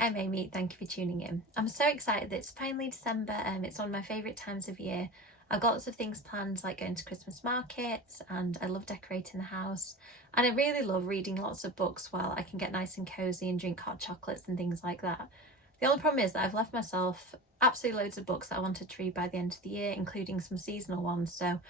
I'm Amy, thank you for tuning in. I'm so excited that it's finally December and it's one of my favourite times of year. I've got lots of things planned like going to Christmas markets, and I love decorating the house, and I really love reading lots of books while I can get nice and cosy and drink hot chocolates and things like that. The only problem is that I've left myself absolutely loads of books that I wanted to read by the end of the year, including some seasonal ones, so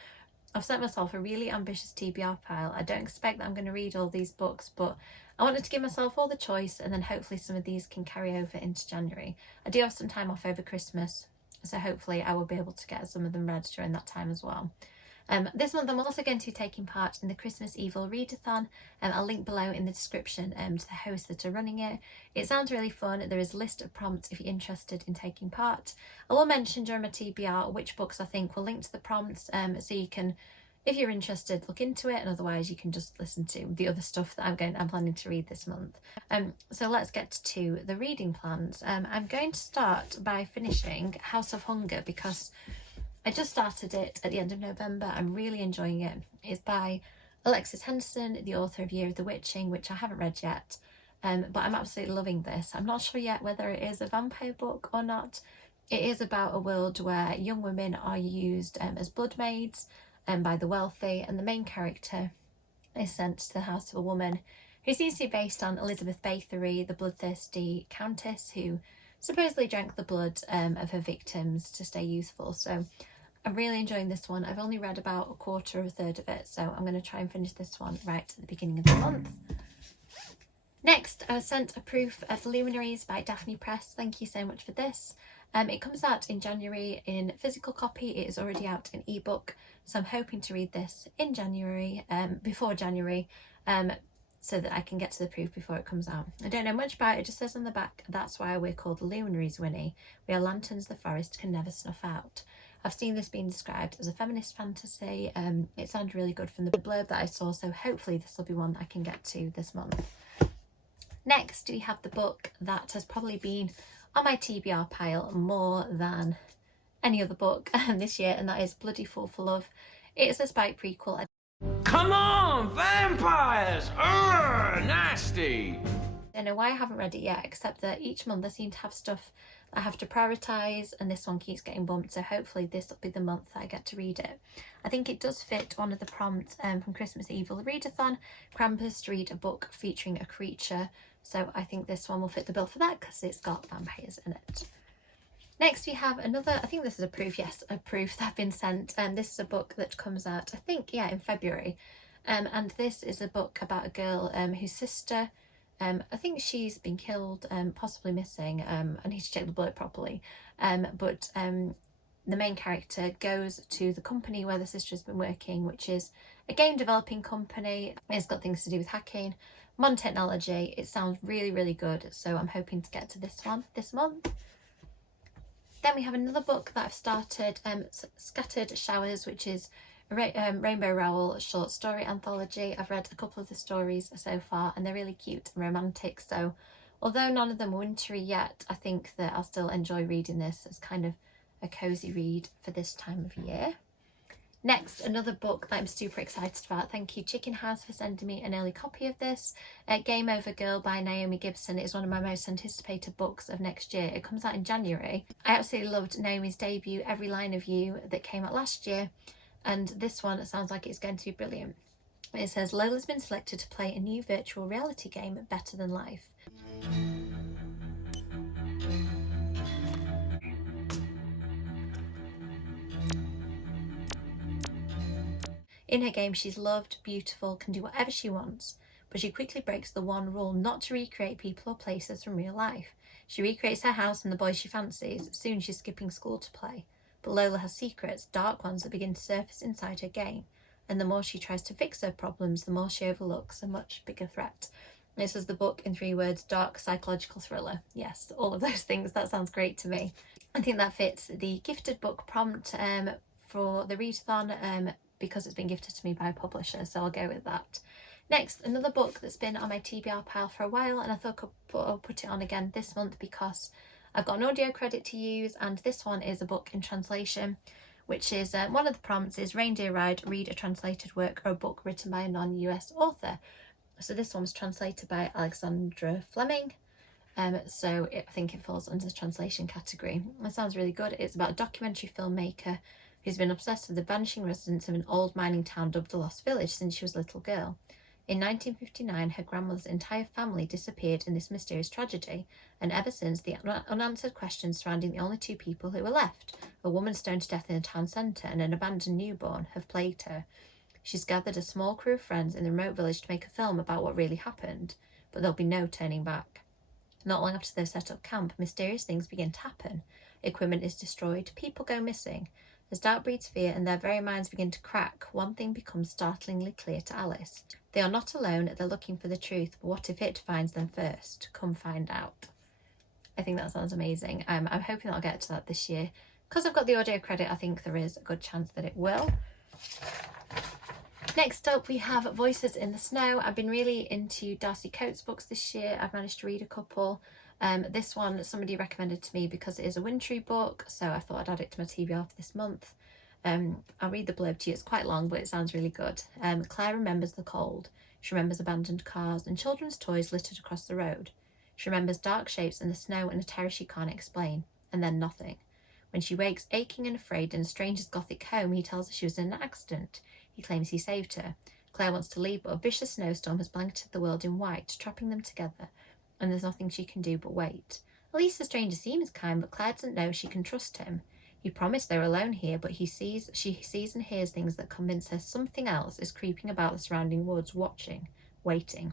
I've set myself a really ambitious TBR pile. I don't expect that I'm going to read all these books, but I wanted to give myself all the choice, and then hopefully some of these can carry over into January. I do have some time off over Christmas, so hopefully I will be able to get some of them read during that time as well. This month I'm also going to be taking part in the Christmas Evil Readathon, and I'll link below in the description to the hosts that are running it. It sounds really fun. There is a list of prompts if you're interested in taking part. I will mention during my TBR which books I think will link to the prompts, so you can, if you're interested, look into it, and otherwise you can just listen to the other stuff that I'm planning to read this month. So let's get to the reading plans. I'm going to start by finishing House of Hunger because I just started it at the end of November. I'm really enjoying it. It's by Alexis Henderson, the author of Year of the Witching, which I haven't read yet, but I'm absolutely loving this. I'm not sure yet whether it is a vampire book or not. It is about a world where young women are used as blood maids by the wealthy, and the main character is sent to the house of a woman who seems to be based on Elizabeth Bathory, the bloodthirsty countess who supposedly drank the blood of her victims to stay youthful. So I'm really enjoying this one. I've only read about a quarter or a third of it, so I'm going to try and finish this one right at the beginning of the month. Next, I was sent a proof of Luminaries by Daphne Press. Thank you so much for this. It comes out in January in physical copy. It is already out in ebook, so I'm hoping to read this in January, before January, so that I can get to the proof before it comes out. I don't know much about it. It just says on the back, "That's why we're called the Luminaries, Winnie. We are lanterns the forest can never snuff out." I've seen this being described as a feminist fantasy. It sounded really good from the blurb that I saw, so hopefully this will be one that I can get to this month. Next, we have the book that has probably been on my TBR pile more than any other book this year, and that is Bloody Fool for Love. It is a Spike prequel. Come on, vampires! Urgh, nasty! I don't know why I haven't read it yet, except that each month I seem to have stuff I have to prioritise, and this one keeps getting bumped, so hopefully this will be the month that I get to read it. I think it does fit one of the prompts from Christmas Evil Readathon, Krampus to read a book featuring a creature, so I think this one will fit the bill for that because it's got vampires in it. Next we have another, I think this is a proof, yes, a proof that I've been sent, and this is a book that comes out, I think, yeah, in February, and this is a book about a girl whose sister, I think she's been killed, possibly missing. I need to check the blurb properly, but the main character goes to the company where the sister has been working, which is a game developing company. It's got things to do with hacking, modern technology. It sounds really, really good, so I'm hoping to get to this one this month. Then we have another book that I've started, Scattered Showers, which is Rainbow Rowell short story anthology. I've read a couple of the stories so far and they're really cute and romantic, so although none of them are wintry yet, I think that I'll still enjoy reading this as kind of a cozy read for this time of year. Next, another book that I'm super excited about. Thank you Chicken House for sending me an early copy of this. Game Over Girl by Naomi Gibson is one of my most anticipated books of next year. It comes out in January. I absolutely loved Naomi's debut, Every Line of You, that came out last year, and this one sounds like it's going to be brilliant. It says, Lola's been selected to play a new virtual reality game, Better Than Life. In her game, she's loved, beautiful, can do whatever she wants, but she quickly breaks the one rule not to recreate people or places from real life. She recreates her house and the boys she fancies. Soon she's skipping school to play. But Lola has secrets, dark ones that begin to surface inside her game. And the more she tries to fix her problems, the more she overlooks a much bigger threat. This is the book in 3 words, dark psychological thriller. Yes, all of those things. That sounds great to me. I think that fits the gifted book prompt for the readathon, because it's been gifted to me by a publisher, so I'll go with that. Next, another book that's been on my TBR pile for a while, and I thought I'll put it on again this month because I've got an audio credit to use, and this one is a book in translation, which is one of the prompts is Reindeer Ride, read a translated work or a book written by a non-US author. So this one was translated by Alexandra Fleming, I think it falls under the translation category. It sounds really good. It's about a documentary filmmaker who's been obsessed with the vanishing residents of an old mining town dubbed the Lost Village since she was a little girl. In 1959, her grandmother's entire family disappeared in this mysterious tragedy, and ever since, the unanswered questions surrounding the only two people who were left, a woman stoned to death in a town centre and an abandoned newborn, have plagued her. She's gathered a small crew of friends in the remote village to make a film about what really happened, but there'll be no turning back. Not long after they've set up camp, mysterious things begin to happen. Equipment is destroyed, people go missing. As doubt breeds fear and their very minds begin to crack, one thing becomes startlingly clear to Alice. They are not alone, they're looking for the truth, but what if it finds them first? Come find out. I think that sounds amazing. I'm hoping I'll get to that this year. Because I've got the audio credit, I think there is a good chance that it will. Next up, we have Voices in the Snow. I've been really into Darcy Coates books this year. I've managed to read a couple. This one somebody recommended to me because it is a wintry book, so I thought I'd add it to my TBR for this month. I'll read the blurb to you. It's quite long, but it sounds really good. Claire remembers the cold. She remembers abandoned cars and children's toys littered across the road. She remembers dark shapes in the snow and a terror she can't explain, and then nothing. When she wakes aching and afraid in a stranger's gothic home, he tells her she was in an accident. He claims he saved her. Claire wants to leave, but a vicious snowstorm has blanketed the world in white, trapping them together, and there's nothing she can do but wait. At least the stranger seems kind, but Claire doesn't know she can trust him. He promised they're alone here, but she sees and hears things that convince her something else is creeping about the surrounding woods, watching, waiting.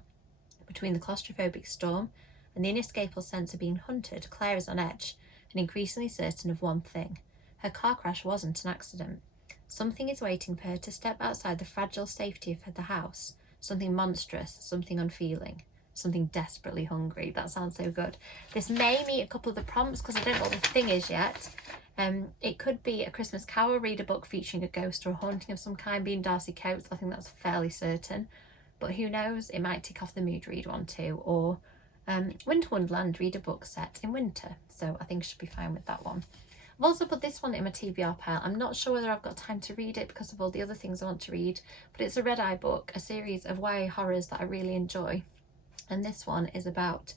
Between the claustrophobic storm and the inescapable sense of being hunted, Claire is on edge and increasingly certain of one thing. Her car crash wasn't an accident. Something is waiting for her to step outside the fragile safety of the house. Something monstrous, something unfeeling, something desperately hungry. That sounds so good. This may meet a couple of the prompts because I don't know what the thing is yet. It could be a Christmas Carol, read a book featuring a ghost or a haunting of some kind, being Darcy Coates. I think that's fairly certain. But who knows, it might tick off the mood read one too. Or Winter Wonderland, read a book set in winter. So I think I should be fine with that one. I've also put this one in my TBR pile. I'm not sure whether I've got time to read it because of all the other things I want to read, but it's a Red Eye book, a series of YA horrors that I really enjoy. And this one is about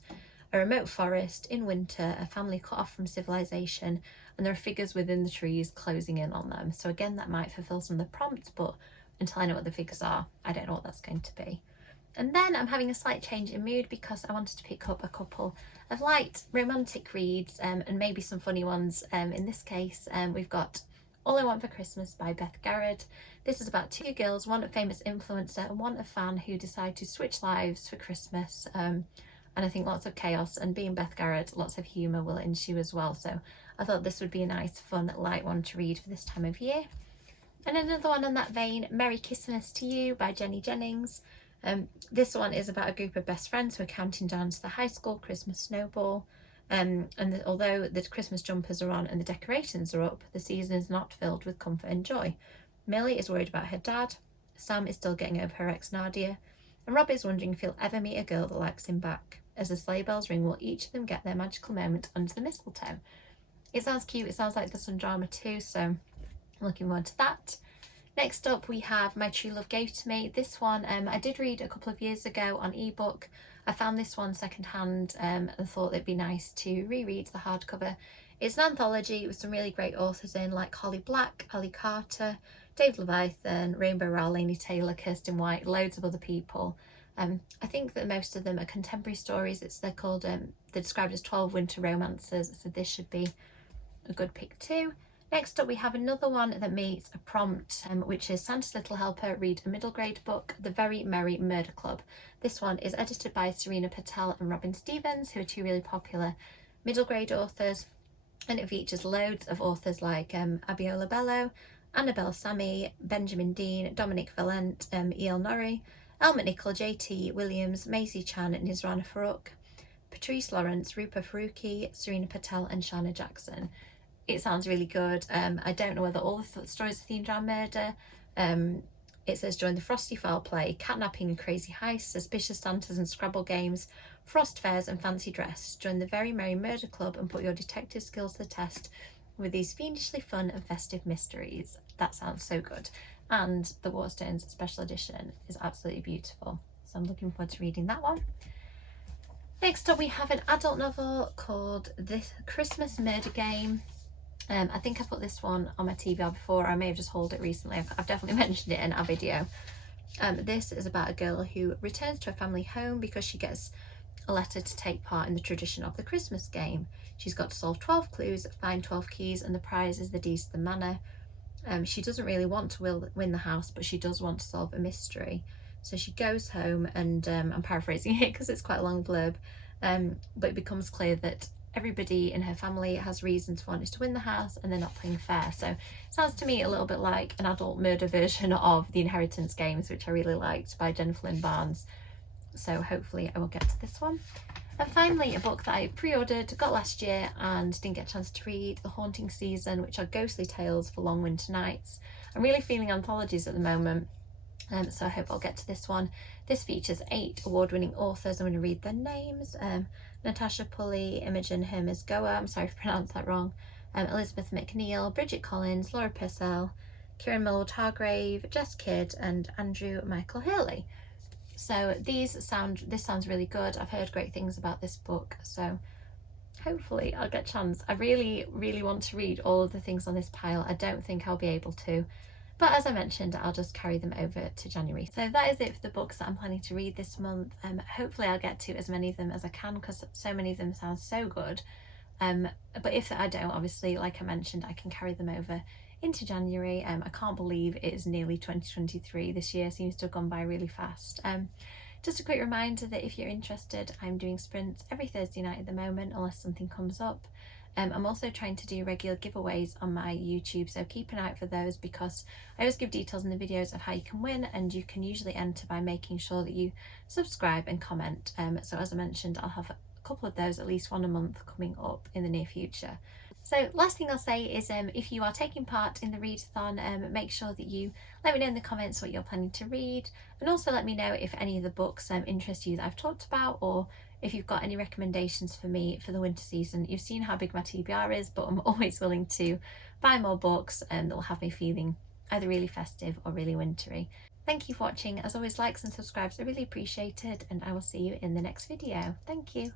a remote forest in winter, a family cut off from civilization, and there are figures within the trees closing in on them. So again, that might fulfill some of the prompts, but until I know what the figures are, I don't know what that's going to be. And then I'm having a slight change in mood because I wanted to pick up a couple of light romantic reads and maybe some funny ones. In this case, we've got All I Want for Christmas by Beth Garrett. This is about two girls, one a famous influencer and one a fan, who decide to switch lives for Christmas. And I think lots of chaos, and being Beth Garrett, lots of humour will ensue as well. So I thought this would be a nice, fun, light one to read for this time of year. And another one in that vein, Merry Christmas to You by Jenny Jennings. This one is about a group of best friends who are counting down to the high school Christmas snowball. Although the Christmas jumpers are on and the decorations are up, the season is not filled with comfort and joy. Millie is worried about her dad, Sam is still getting over her ex Nadia, and Rob is wondering if he'll ever meet a girl that likes him back. As the sleigh bells ring, will each of them get their magical moment under the mistletoe? It sounds cute, it sounds like there's some drama too, so I'm looking forward to that. Next up, we have My True Love Gave to Me. This one I did read a couple of years ago on ebook. I found this one secondhand and thought it'd be nice to reread the hardcover. It's an anthology with some really great authors in, like Holly Black, Ali Carter, Dave Leviathan, Rainbow Rowell, Laini Taylor, Kirsten White, loads of other people. I think that most of them are contemporary stories. They're described as 12 winter romances, so this should be a good pick too. Next up, we have another one that meets a prompt, which is Santa's Little Helper, read a middle grade book, The Very Merry Murder Club. This one is edited by Serena Patel and Robin Stevens, who are two really popular middle grade authors, and it features loads of authors like Abiola Bello, Annabelle Sammy, Benjamin Dean, Dominic Valent, E.L. Norrie, Elma Nicol, J.T. Williams, Maisie Chan and Nisrana Farouk, Patrice Lawrence, Rupa Faruqi, Serena Patel and Shana Jackson. It sounds really good. I don't know whether all the stories are themed around murder. It says join the Frosty Foul play, catnapping and crazy heists, suspicious Santas and Scrabble games, frost fairs and fancy dress. Join the Very Merry Murder Club and put your detective skills to the test with these fiendishly fun and festive mysteries. That sounds so good. And the Waterstones special edition is absolutely beautiful. So I'm looking forward to reading that one. Next up we have an adult novel called The Christmas Murder Game. I think I put this one on my TBR before. I may have just hauled it recently. I've definitely mentioned it in our video. This is about a girl who returns to her family home because she gets a letter to take part in the tradition of the Christmas game. She's got to solve 12 clues, find 12 keys, and the prize is the deeds to the manor. She doesn't really want to win the house, but she does want to solve a mystery. So she goes home and I'm paraphrasing it because it's quite a long blurb, but it becomes clear that everybody in her family has reasons for wanting to win the house and they're not playing fair. So it sounds to me a little bit like an adult murder version of the Inheritance games, which I really liked, by Jennifer Lynn Barnes. So hopefully I will get to this one. And finally, a book that I pre-ordered, got last year and didn't get a chance to read, The Haunting Season, which are ghostly tales for long winter nights. I'm really feeling anthologies at the moment, so I hope I'll get to this one. This features 8 award-winning authors. I'm going to read their names. Natasha Pulley, Imogen Hermes Goa, I'm sorry if I pronounced that wrong, Elizabeth McNeil, Bridget Collins, Laura Purcell, Kieran Millward Hargrave, Jess Kidd, and Andrew Michael Hurley. So this sounds really good. I've heard great things about this book, so hopefully I'll get a chance. I really want to read all of the things on this pile. I don't think I'll be able to, but as I mentioned, I'll just carry them over to January. So that is it for the books that I'm planning to read this month. Hopefully I'll get to as many of them as I can because so many of them sound so good. But if I don't, obviously, like I mentioned, I can carry them over into January. I can't believe it is nearly 2023. This year seems to have gone by really fast. Just a quick reminder that if you're interested, I'm doing sprints every Thursday night at the moment, unless something comes up. I'm also trying to do regular giveaways on my YouTube, so keep an eye out for those because I always give details in the videos of how you can win, and you can usually enter by making sure that you subscribe and comment. So as I mentioned, I'll have a couple of those, at least one a month, coming up in the near future. So last thing I'll say is if you are taking part in the readathon, make sure that you let me know in the comments what you're planning to read, and also let me know if any of the books interest you that I've talked about, or if you've got any recommendations for me for the winter season. You've seen how big my TBR is, but I'm always willing to buy more books that will have me feeling either really festive or really wintry. Thank you for watching. As always, likes and subscribes are really appreciated, and I will see you in the next video. Thank you.